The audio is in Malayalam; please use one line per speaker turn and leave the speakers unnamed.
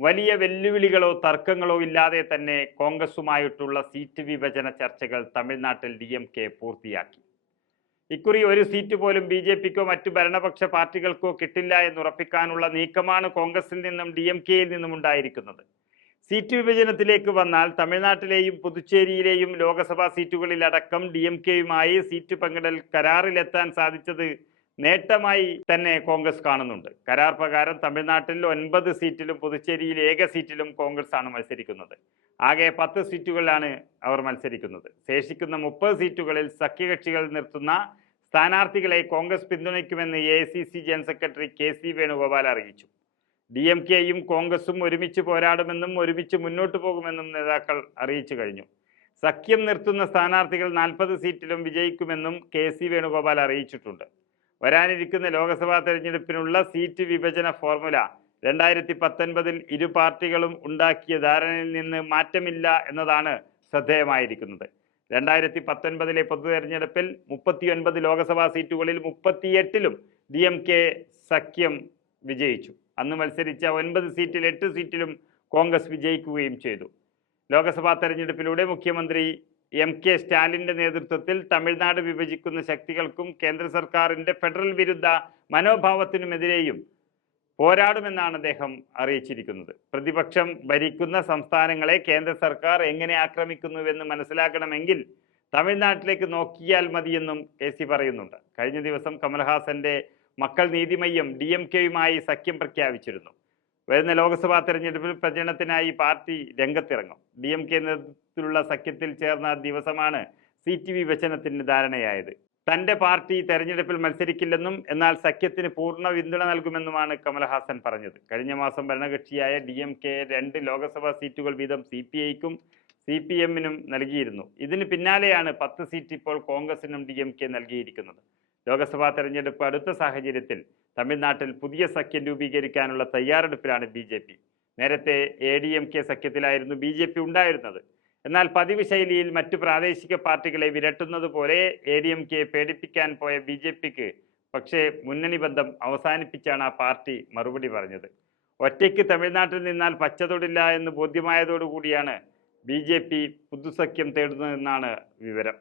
വലിയ വെല്ലുവിളികളോ തർക്കങ്ങളോ ഇല്ലാതെ തന്നെ കോൺഗ്രസുമായിട്ടുള്ള സീറ്റ് വിഭജന ചർച്ചകൾ തമിഴ്നാട്ടിൽ ഡി എം കെ പൂർത്തിയാക്കി. ഇക്കുറി ഒരു സീറ്റ് പോലും ബി ജെ പിക്കോ മറ്റു ഭരണപക്ഷ പാർട്ടികൾക്കോ കിട്ടില്ല എന്ന് ഉറപ്പിക്കാനുള്ള നീക്കമാണ് കോൺഗ്രസിൽ നിന്നും ഡി എം കെയിൽ നിന്നും ഉണ്ടായിരിക്കുന്നത്. സീറ്റ് വിഭജനത്തിലേക്ക് വന്നാൽ തമിഴ്നാട്ടിലെയും പുതുച്ചേരിയിലെയും ലോക്സഭാ സീറ്റുകളിലടക്കം ഡി എം കെയുമായി സീറ്റ് പങ്കിടൽ കരാറിലെത്താൻ സാധിച്ചത് നേട്ടമായി തന്നെ കോൺഗ്രസ് കാണുന്നുണ്ട്. കരാർ പ്രകാരം തമിഴ്നാട്ടിൽ ഒൻപത് സീറ്റിലും പുതുച്ചേരിയിൽ ഏക സീറ്റിലും കോൺഗ്രസ് ആണ് മത്സരിക്കുന്നത്. ആകെ പത്ത് സീറ്റുകളിലാണ് അവർ മത്സരിക്കുന്നത്. ശേഷിക്കുന്ന മുപ്പത് സീറ്റുകളിൽ സഖ്യകക്ഷികൾ നിർത്തുന്ന സ്ഥാനാർത്ഥികളെ Congress പിന്തുണയ്ക്കുമെന്ന് A C C general secretary K C Venugopal അറിയിച്ചു. ഡി എം കെയും കോൺഗ്രസും ഒരുമിച്ച് പോരാടുമെന്നും ഒരുമിച്ച് മുന്നോട്ട് പോകുമെന്നും നേതാക്കൾ അറിയിച്ചു കഴിഞ്ഞു. സഖ്യം നിർത്തുന്ന സ്ഥാനാർത്ഥികൾ നാൽപ്പത് സീറ്റിലും വിജയിക്കുമെന്നും കെ സി വേണുഗോപാൽ അറിയിച്ചിട്ടുണ്ട്. വരാനിരിക്കുന്ന ലോക്സഭാ തെരഞ്ഞെടുപ്പിനുള്ള സീറ്റ് വിഭജന ഫോർമുല രണ്ടായിരത്തി പത്തൊൻപതിൽ ഇരു പാർട്ടികളും ഉണ്ടാക്കിയ ധാരണയിൽ നിന്ന് മാറ്റമില്ല എന്നതാണ് ശ്രദ്ധേയമായിരിക്കുന്നത്. രണ്ടായിരത്തി പത്തൊൻപതിലെ പൊതു തെരഞ്ഞെടുപ്പിൽ മുപ്പത്തിയൊൻപത് ലോക്സഭാ സീറ്റുകളിൽ മുപ്പത്തിയെട്ടിലും ഡി എം കെ സഖ്യം വിജയിച്ചു. അന്ന് മത്സരിച്ച ഒൻപത് സീറ്റിൽ എട്ട് സീറ്റിലും കോൺഗ്രസ് വിജയിക്കുകയും ചെയ്തു. ലോക്സഭാ തെരഞ്ഞെടുപ്പിലൂടെ മുഖ്യമന്ത്രി എം കെ സ്റ്റാലിന്റെ നേതൃത്വത്തിൽ തമിഴ്നാട് വിഭജിക്കുന്ന ശക്തികൾക്കും കേന്ദ്ര സർക്കാരിന്റെ ഫെഡറൽ വിരുദ്ധ മനോഭാവത്തിനുമെതിരെയും പോരാടുമെന്നാണ് അദ്ദേഹം അറിയിച്ചിരിക്കുന്നത്. പ്രതിപക്ഷം ഭരിക്കുന്ന സംസ്ഥാനങ്ങളെ കേന്ദ്ര സർക്കാർ എങ്ങനെ ആക്രമിക്കുന്നുവെന്ന് മനസ്സിലാക്കണമെങ്കിൽ തമിഴ്നാട്ടിലേക്ക് നോക്കിയാൽ മതിയെന്നും കെ സി പറയുന്നുണ്ട്. കഴിഞ്ഞ ദിവസം കമൽഹാസന്റെ മക്കൾ നീതിമയ്യം ഡി എം കെയുമായി സഖ്യം പ്രഖ്യാപിച്ചിരുന്നു. വരുന്ന ലോക്സഭാ തെരഞ്ഞെടുപ്പിൽ പ്രചരണത്തിനായി പാർട്ടി രംഗത്തിറങ്ങും. ഡി എം കെ നേതൃത്വത്തിലുള്ള സഖ്യത്തിൽ ചേർന്ന ദിവസമാണ് സി ടി വി വിഭജനത്തിന് ധാരണയായത്. തന്റെ പാർട്ടി തെരഞ്ഞെടുപ്പിൽ മത്സരിക്കില്ലെന്നും എന്നാൽ സഖ്യത്തിന് പൂർണ പിന്തുണ നൽകുമെന്നുമാണ് കമൽഹാസൻ പറഞ്ഞത്. കഴിഞ്ഞ മാസം ഭരണകക്ഷിയായ ഡി എം കെ രണ്ട് ലോക്സഭാ സീറ്റുകൾ വീതം സി പി ഐക്കും സി പി എമ്മിനും നൽകിയിരുന്നു. ഇതിന് പിന്നാലെയാണ് പത്ത് സീറ്റ് ഇപ്പോൾ കോൺഗ്രസിനും ഡി എം കെ നൽകിയിരിക്കുന്നത്. ലോക്സഭാ തെരഞ്ഞെടുപ്പ് അടുത്ത സാഹചര്യത്തിൽ തമിഴ്നാട്ടിൽ പുതിയ സഖ്യം രൂപീകരിക്കാനുള്ള തയ്യാറെടുപ്പിലാണ് ബി ജെ പി. നേരത്തെ എ ഡി എം കെ സഖ്യത്തിലായിരുന്നു ബി ജെ പി ഉണ്ടായിരുന്നത്. എന്നാൽ പതിവ് ശൈലിയിൽ മറ്റു പ്രാദേശിക പാർട്ടികളെ വിരട്ടുന്നത് പോലെ എ ഡി എം കെ പേടിപ്പിക്കാൻ പോയ ബി ജെ പിക്ക് പക്ഷേ മുന്നണി ബന്ധം അവസാനിപ്പിച്ചാണ് ആ പാർട്ടി മറുപടി പറഞ്ഞത്. ഒറ്റയ്ക്ക് തമിഴ്നാട്ടിൽ നിന്നാൽ പച്ചതൊടില്ല എന്ന് ബോധ്യമായതോടുകൂടിയാണ് ബി ജെ പി പുതുസഖ്യം തേടുന്നതെന്നാണ് വിവരം.